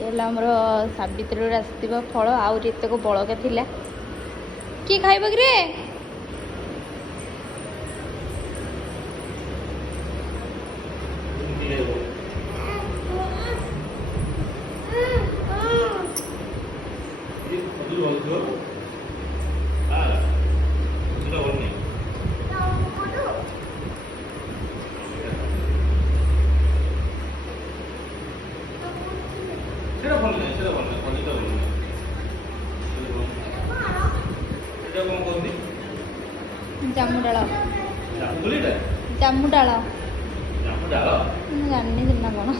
ये सावित्री आसथिबा फल आउरी एतक बड़का थिला किए खाइब कि रे जामुडाल जामुडाल जानी ना कौन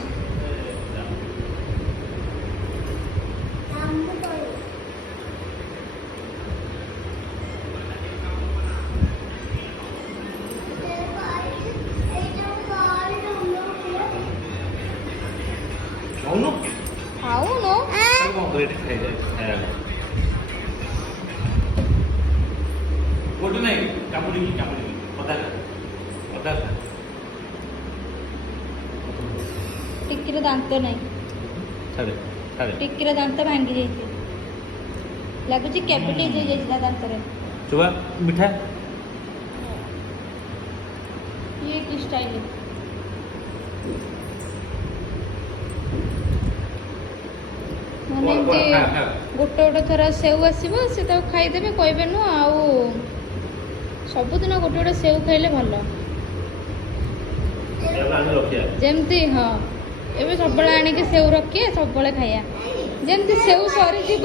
खाऊनु गोटे नहीं कामुड़ी पता पता टिक्कीर दांत नहीं छाड़े छाड़े टिक्कीर दांत भांगी जाइए लगुच कैपिटाइज हो जाइए दांत रे चुआ मिठा ये की स्टाइल माने गोटे गोटे थर सेव आसो से खाईदे कहे नु आउ सबुदिन गोटे गोटे सेव खाइले भल जमती हाँ एवं सब आणिक सेव रखिए सब खाया जमती सेव सरी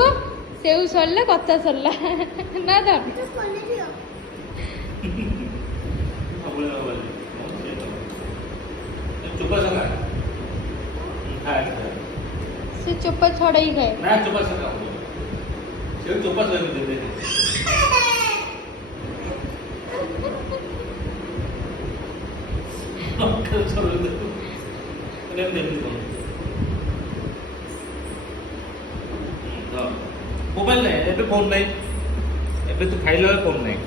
सेव सरला कथा सरला ना तो से चोपा छड़ा ही खाए ना चोपा सका से चोपा से दे दे नमक छोड़ दे ले ले तो मोबाइल नहीं एबे फोन नहीं एबे तो खाइला फोन नहीं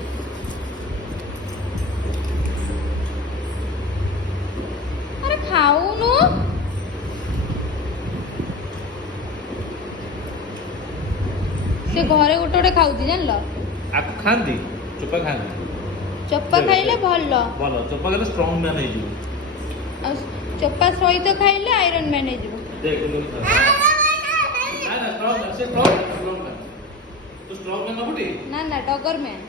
अरे खाऊनु से घरे गोटे गोटे खाऊँ जान आप खाती चोपा खाती चोपा खाइले भल भल चोपा खाइले स्ट्रांग मैन हो चोपा सहित खाइले आयरन मैन हो देख ना स्ट्रांग से स्ट्रांग तू स्ट्रांग मैन न बुटी ना डगर मैन